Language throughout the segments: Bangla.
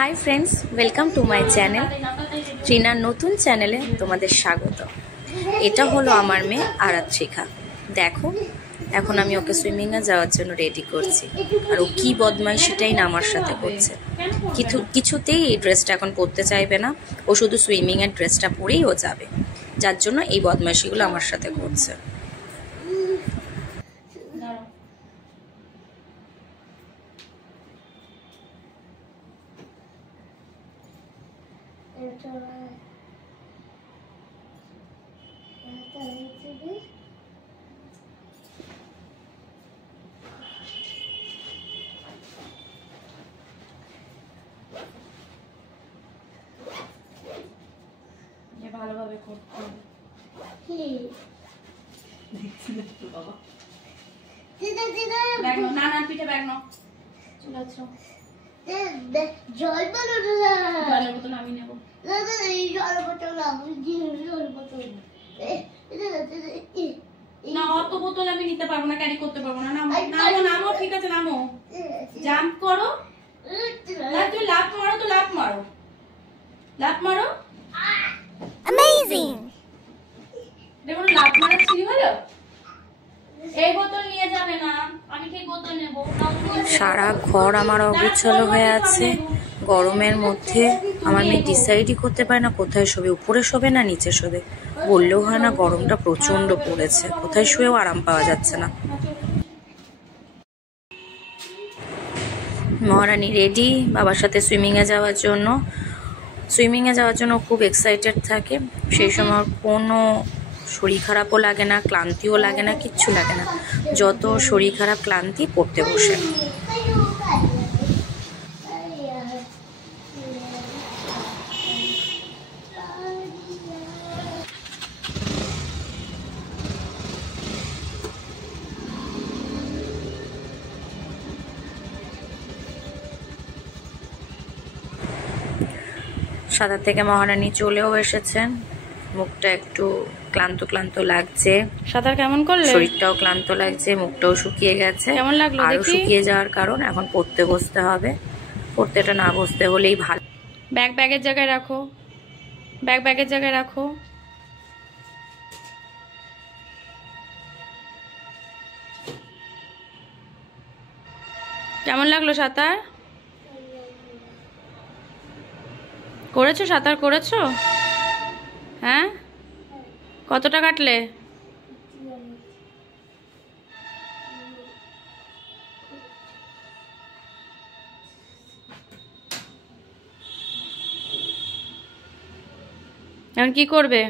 Hi friends, welcome to my channel. Trainer নতুন চ্যানেলে তোমাদের স্বাগত। এটা হলো আমার মেয়ে আরাত্রিকা। দেখো, এখন আমি ওকে সুইমিংয়ে যাওয়ার জন্য রেডি করছি। আর ও কী বদমাইশিটাই না আমার সাথে করছে। কিছুতেই এই ড্রেসটা এখন পরতে চাইবে না। ও শুধু সুইমিংয়ের ড্রেসটা পরেই ও যাবে, যার জন্য এই বদমাইশিগুলো আমার সাথে করছে। ভালোভাবে করতে হবে। বাবা ব্যাগ নাও, না পিঠে ব্যাগ নাও। চলে আসো। জল বোতল জলের বোতল আমি নেবো। জল বোতল জল বোতল না, অত বোতল আমি নিতে পারবো না, ক্যারি করতে পারবো না। নামো নামো নামো, ঠিক আছে নামো। জাম্প করো। না তুমি লাফ মারো, তো লাফ মারো, লাফ মারো। অ্যামেজিং। দেখো লাফ মারা ছিঁড়ি হলো। এই বোতল নিয়ে যাবে না, আমি ঠিক বোতল নেব। সারা ঘর আমার অগোছালো হয়ে আছে। গরমের মধ্যে আমার মেয়ে ডিসাইডই করতে পারে না কোথায় শোবে, উপরে শোবে না নিচে শোবে। বললেও হয় না, গরমটা প্রচন্ড পড়েছে, কোথায় শুয়েও আরাম পাওয়া যাচ্ছে না। মহারানী রেডি বাবার সাথে সুইমিংয়ে যাওয়ার জন্য। সুইমিংয়ে যাওয়ার জন্য খুব এক্সাইটেড থাকে। সেই সময় কোনো শরীর খারাপও লাগে না, ক্লান্তিও লাগে না, কিচ্ছু লাগে না। যত শরীর খারাপ ক্লান্তি পড়তে বসে। সাঁতার থেকে মহারানী চলেও এসেছেন। মুখটা একটু ক্লান্ত ক্লান্ত লাগছে। সাঁতার কেমন করলে? শরীরটাও ক্লান্ত লাগছে, মুখটাও শুকিয়ে গেছে। কেমন লাগলো আরো দেখি? শুকিয়ে যাওয়ার কারণ এখন পড়তে বসতে হবে। পড়তেটা না বসতে হলেই ভালো। ব্যাগ ব্যাগের জায়গায় রাখো, ব্যাগ ব্যাগের জায়গায় রাখো। কেমন লাগলো সাঁতার? করেছো সাঁতার করেছো? হ্যাঁ, কতটা কাটলে? এখন কি করবে?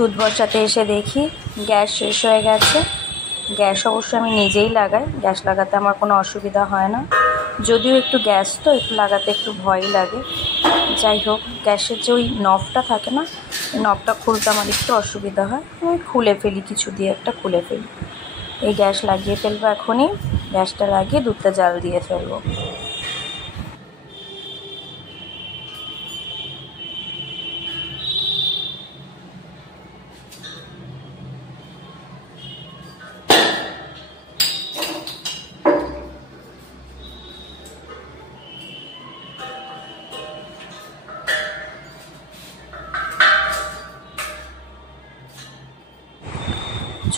দুধ বসাতে এসে দেখি গ্যাস শেষ হয়ে গেছে। গ্যাস অবশ্য আমি নিজেই লাগাই, গ্যাস লাগাতে আমার কোনো অসুবিধা হয় না। যদিও একটু গ্যাস তো একটু লাগাতে একটু ভয়ই লাগে। যাই হোক, গ্যাসের যে ওই নবটা থাকে না, ওই নবটা খুলতে আমার একটু অসুবিধা হয়। আমি খুলে ফেলি, কিছু দিয়ে একটা খুলে ফেলি। এই গ্যাস লাগিয়ে ফেলবো এখনই। গ্যাসটা লাগিয়ে দুধটা জাল দিয়ে ফেলবো।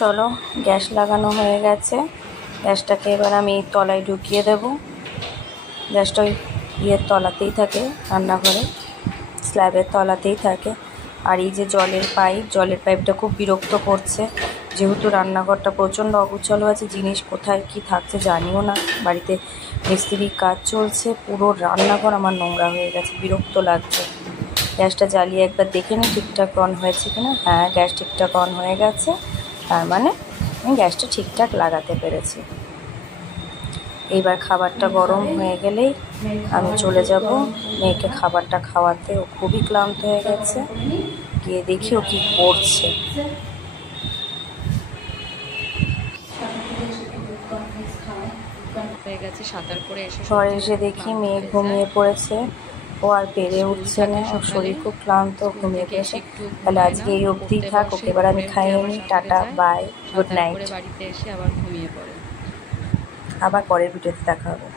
চলো, গ্যাস লাগানো হয়ে গেছে। গ্যাসটাকে এবার আমি তলায় ঢুকিয়ে দেব। গ্যাসটা ওই ইয়ের তলাতেই থাকে, রান্নাঘরে স্ল্যাবের তলাতেই থাকে। আর এই যে জলের পাইপটা খুব বিরক্ত করছে। যেহেতু রান্নাঘরটা প্রচণ্ড অগোছালো আছে, জিনিস কোথায় কি থাকছে জানিও না। বাড়িতে মিস্ত্রির কাজ চলছে, পুরো রান্নাঘর আমার নোংরা হয়ে গেছে, বিরক্ত লাগছে। গ্যাসটা জ্বালিয়ে একবার দেখে নিই ঠিকঠাক অন হয়েছে কিনা। হ্যাঁ, গ্যাস ঠিকঠাক অন হয়ে গেছে, তার মানে আমি গ্যাসটা ঠিকঠাক লাগাতে পেরেছি। এইবার খাবারটা গরম হয়ে গেলেই আমি চলে যাব মেয়েকে খাবারটা খাওয়াতে। ও খুবই ক্লান্ত হয়ে গেছে, গিয়ে দেখি ও কী করছে। হয়ে গেছে সাঁতার করে এসে ঘরে এসে দেখি মেয়ে ঘুমিয়ে পড়েছে। ও আর পেরে উঠছে না, ওর শরীর খুব ক্লান্ত, ঘুমিয়ে গেছে। তাহলে আজকে এই অবধি থাক, ওকে এবার আমি খাইয়ে নিই। Tata, bye, good night. বাড়িতে এসে আবার ঘুমিয়ে পড়ে। আবার পরের ভিডিওতে দেখা হবে।